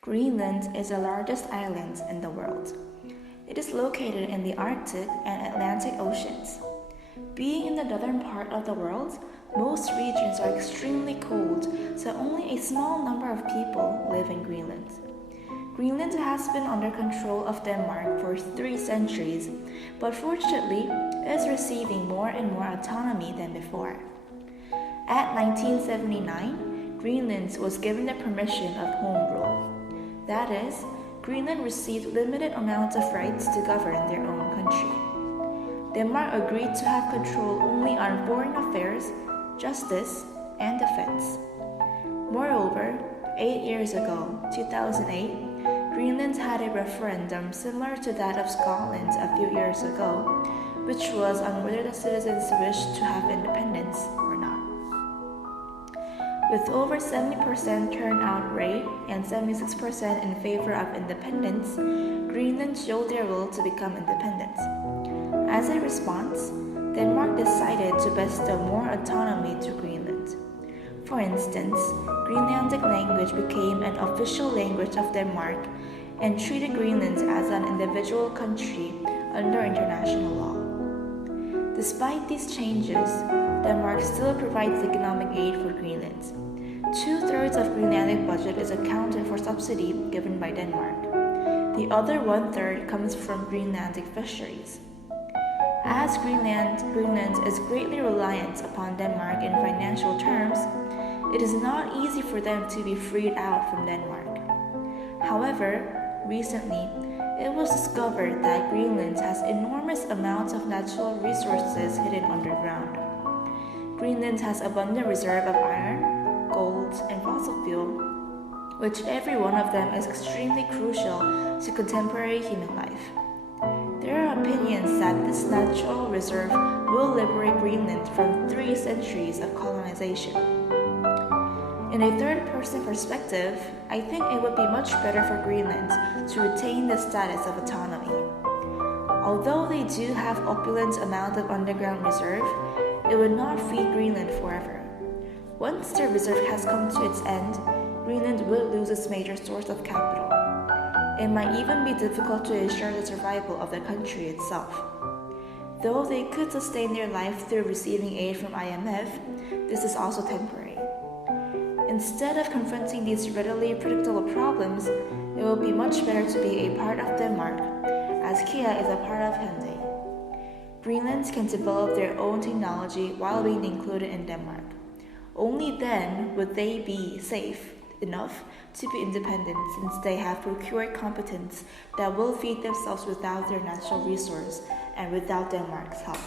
Greenland is the largest island in the world. It is located in the Arctic and Atlantic Oceans. Being in the northern part of the world, most regions are extremely cold, so only a small number of people live in Greenland. Greenland has been under control of Denmark for 3 centuries, but fortunately is receiving more and more autonomy than before. At 1979, Greenland was given the permission of home rule. That is, Greenland received limited amounts of rights to govern their own country. Denmark agreed to have control only on foreign affairs, justice, and defense. Moreover, 8 years ago, 2008, Greenland had a referendum similar to that of Scotland a few years ago, which was on whether the citizens wished to have independence or not. With over 70% turnout rate and 76% in favor of independence, Greenland showed their will to become independent. As a response, Denmark decided to bestow more autonomy to Greenland. For instance, Greenlandic language became an official language of Denmark and treated Greenland as an individual country under international law. Despite these changes, Denmark still provides economic aid for Greenland. 2/3 of Greenlandic budget is accounted for subsidy given by Denmark. The other 1/3 comes from Greenlandic fisheries. As Greenland is greatly reliant upon Denmark in financial terms, it is not easy for them to be freed out from Denmark. However, recently, it was discovered that Greenland has enormous amounts of natural resources hidden underground. Greenland has abundant reserve of iron, gold, and fossil fuel, which every one of them is extremely crucial to contemporary human life. There are opinions that this natural reserve will liberate Greenland from 3 centuries of colonization. In a third-person perspective, I think it would be much better for Greenland to retain the status of autonomy. Although they do have opulent amount of underground reserve, it would not feed Greenland forever. Once the reserve has come to its end, Greenland will lose its major source of capital. It might even be difficult to ensure the survival of the country itself. Though they could sustain their life through receiving aid from IMF, this is also temporary. Instead of confronting these readily predictable problems, it will be much better to be a part of Denmark, as Kia is a part of Hyundai. Greenland can develop their own technology while being included in Denmark. Only then would they be safe enough to be independent, since they have procured competence that will feed themselves without their natural resource and without Denmark's help.